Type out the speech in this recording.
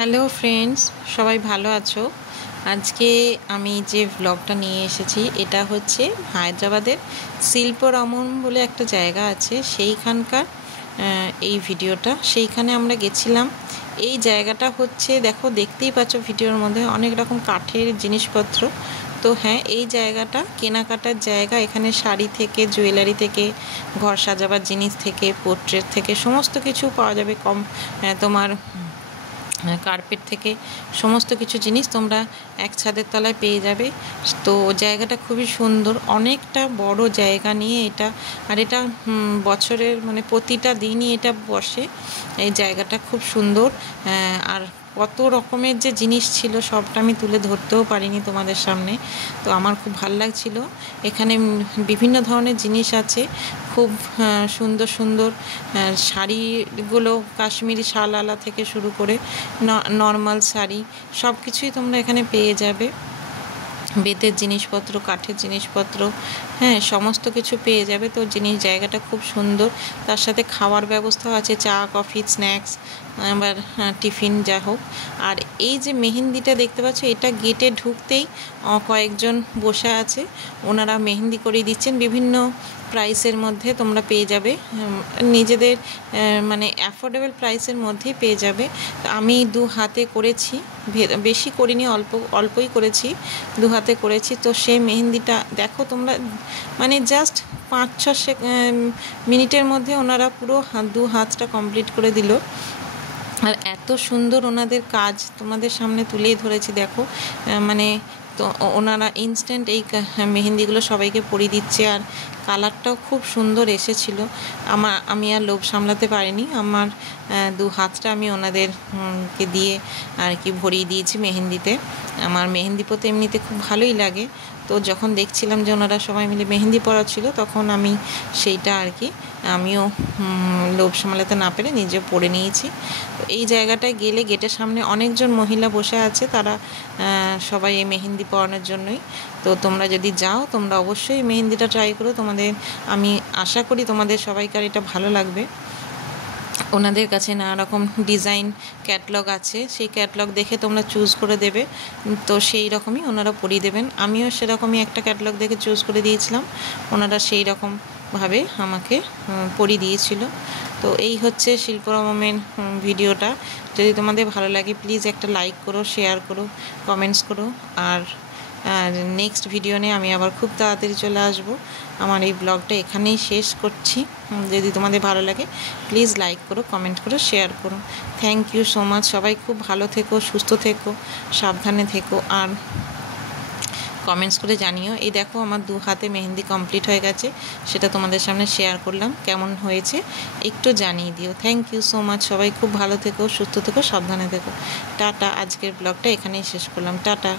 Hello friends, সবাই ভালো আছো? আজকে আমি যে ব্লগটা নিয়ে এসেছি এটা হচ্ছে হায়দ্রাবাদের শিল্পরামন বলে একটা জায়গা আছে, সেইখানকার এই ভিডিওটা। সেইখানে আমরা গেছিলাম। এই জায়গাটা হচ্ছে, দেখো দেখতেই পাচ্ছ ভিডিওর মধ্যে অনেক রকম কাঠের জিনিসপত্র। তো হ্যাঁ, এই জায়গাটা কেনাকাটার জায়গা। এখানে শাড়ি থেকে, জুয়েলারি থেকে, ঘর সাজাবার জিনিস থেকে, পোর্ট্রেট থেকে সমস্ত কিছু পাওয়া যাবে। তোমার কার্পেট থেকে সমস্ত কিছু জিনিস তোমরা এক ছাদের তলায় পেয়ে যাবে। তো জায়গাটা খুবই সুন্দর, অনেকটা বড় জায়গা নিয়ে এটা। আর এটা বছরের প্রতিটা দিনই এটা বসে। এই জায়গাটা খুব সুন্দর। আর কত রকমের যে জিনিস ছিল সবটা আমি তুলে ধরতেও পারিনি তোমাদের সামনে। তো আমার খুব ভালো লাগছিল। এখানে বিভিন্ন ধরনের জিনিস আছে, খুব সুন্দর সুন্দর শাড়িগুলো, কাশ্মীরি শালওয়ালা থেকে শুরু করে নর্মাল শাড়ি সব কিছুই তোমরা এখানে পেয়ে যাবে। বেতের জিনিসপত্র, কাঠের জিনিসপত্র, হ্যাঁ সমস্ত কিছু পেয়ে যাবে। তো জায়গাটা খুব সুন্দর। তার সাথে খাওয়ার ব্যবস্থাও আছে, চা, কফি, স্ন্যাক্স, আবার টিফিন, যা হোক। আর এই যে মেহেন্দিটা দেখতে পাচ্ছ, এটা গেটে ঢুকতেই কয়েকজন বসে আছে, ওনারা মেহেন্দি করিয়ে দিচ্ছেন। বিভিন্ন প্রাইসের মধ্যে তোমরা পেয়ে যাবে, নিজেদের অ্যাফোর্ডেবল প্রাইসের মধ্যেই পেয়ে যাবে। আমি 2 হাতে করেছি, বেশি করিনি, অল্পই করেছি, 2 হাতে করেছি। তো সেই মেহেন্দিটা দেখো তোমরা, জাস্ট 5-6 মিনিটের মধ্যে ওনারা পুরো 2 হাতটা কমপ্লিট করে দিল। আর এত সুন্দর ওনাদের কাজ তোমাদের সামনে তুলেই ধরেছি। দেখো তো ওনারা ইনস্ট্যান্ট এই মেহেন্দিগুলো সবাইকে পরিয়ে দিচ্ছে। আর কালারটাও খুব সুন্দর এসেছিল। আমি আর লোভ সামলাতে পারিনি, আমার 2 হাতটা আমি ওনাদেরকে দিয়ে আর কি ভরিয়ে দিয়েছি মেহেন্দিতে। আমার মেহেন্দি পরতে এমনিতে খুব ভালোই লাগে। তো যখন দেখছিলাম যে ওনারা সবাই মিলে মেহেন্দি পরাচ্ছিল, তখন আমি সেইটা আর কি আমিও লোভ সামলাতে না পেরে নিজে পরে নিয়েছি। তো এই জায়গাটায় গেলে গেটের সামনে অনেকজন মহিলা বসে আছে, তারা সবাই এই মেহেন্দি পরানোর জন্যই। তো তোমরা যদি যাও, তোমরা অবশ্যই মেহেন্দিটা ট্রাই করো। আমি আশা করি তোমাদের সবাইকার এটা ভালো লাগবে। ওনাদের কাছে নানা রকম ডিজাইন ক্যাটলগ আছে, সেই ক্যাটলগ দেখে তোমরা চুজ করে দেবে। তো সেই রকমই ওনারা পরিয়ে দেবেন। আমিও সেরকমই একটা ক্যাটলগ দেখে চুজ করে দিয়েছিলাম, ওনারা সেই রকমভাবে আমাকে পরিয়ে দিয়েছিল। তো এই হচ্ছে শিল্পরামের ভিডিওটা। যদি তোমাদের ভালো লাগে প্লিজ একটা লাইক করো, শেয়ার করো, কমেন্টস করো। আর নেক্সট ভিডিও নিয়ে আমি আবার খুব তাড়াতাড়ি চলে আসব। আমার এই ব্লগটা এখানেই শেষ করছি। যদি তোমাদের ভালো লাগে প্লিজ লাইক করো, কমেন্ট করো, শেয়ার করো। Thank you so much. সবাই খুব ভালো থেকো, সুস্থ থেকো, সাবধানে থেকো, আর কমেন্টস করে জানিও। এই দেখো আমার 2 হাতে মেহেন্দি কমপ্লিট হয়ে গেছে, সেটা তোমাদের সামনে শেয়ার করলাম। কেমন হয়েছে একটু জানিয়ে দিও। Thank you so much. সবাই খুব ভালো থেকো, সুস্থ থেকো, সাবধানে থেকো। টাটা। আজকের ব্লগটা এখানেই শেষ করলাম। টাটা।